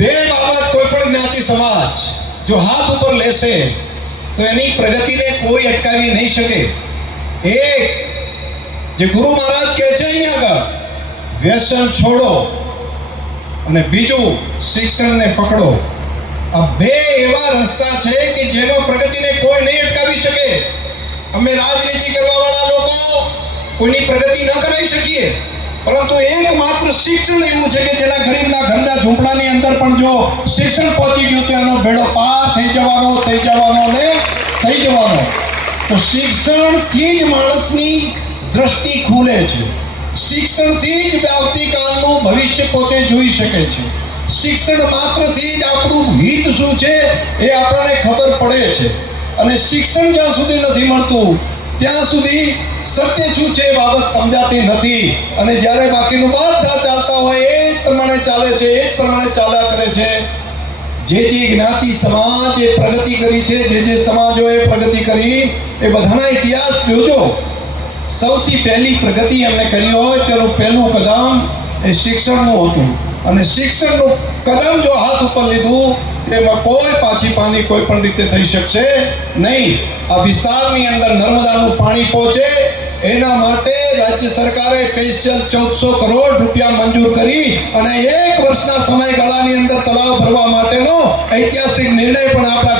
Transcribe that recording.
બે બાબત કોઈ પણ જ્ઞાતિ સમાજ જો હાથ ઉપર લેશે તો એની પ્રગતિને કોઈ અટકાવી નહીં શકે. એક જે ગુરુ મહારાજ કહે છે અહીંયા આગળ, વ્યસન છોડો, અને બીજું શિક્ષણને પકડો. આ બે એવા રસ્તા છે કે જેમાં પ્રગતિને કોઈ નહીં અટકાવી શકે. અમે રાજનીતિ કરવાવાળા લોકો કોઈની પ્રગતિ ન કરાવી શકીએ, પરંતુ એકમાત્ર શિક્ષણ એવું છે કે જેના ગરીબના ઘરના ઝૂંપડાની અંદર પણ જો શિક્ષણ પહોંચી ગયું તો એનો બેડો પાર થઈ જવાનો ને થઈ જવાનો. તો શિક્ષણથી જ માણસની દ્રષ્ટિ ખુલે છે. શિક્ષણથી જ આવતીકાલનું ભવિષ્ય પોતે જોઈ શકે છે. શિક્ષણ માત્રથી જ આપણું હિત શું છે એ આપણને ખબર પડે છે. અને શિક્ષણ જ્યાં સુધી નથી મળતું ત્યાં સુધી સત્ય શું છે એ બાબત સમજાતી નથી. અને જ્યારે બાકીનું બધા ચાલતા હોય એ જ પ્રમાણે ચાલે છે, એ જ પ્રમાણે ચાલ્યા કરે છે. જે જ્ઞાતિ સમાજ એ પ્રગતિ કરી છે, જે સમાજોએ પ્રગતિ કરી, એ બધાના ઇતિહાસ જોજો. સૌથી પહેલી પ્રગતિ એમણે કરી હોય તેનું પહેલું કદમ એ શિક્ષણનું હતું. અને શિક્ષણનું કદમ જો હાથ ઉપર લીધું તેમાં કોઈ પાછી પાની કોઈ પણ રીતે થઈ શકશે નહીં. આ વિસ્તારની અંદર નર્મદાનું પાણી પહોંચે એના માટે રાજ્ય સરકારે સ્પેશિયલ 1400 કરોડ રૂપિયા મંજૂર કરી અને 1 વર્ષના સમયગાળાની અંદર તળાવ ભરવા માટેનો ઐતિહાસિક નિર્ણય પણ આપણા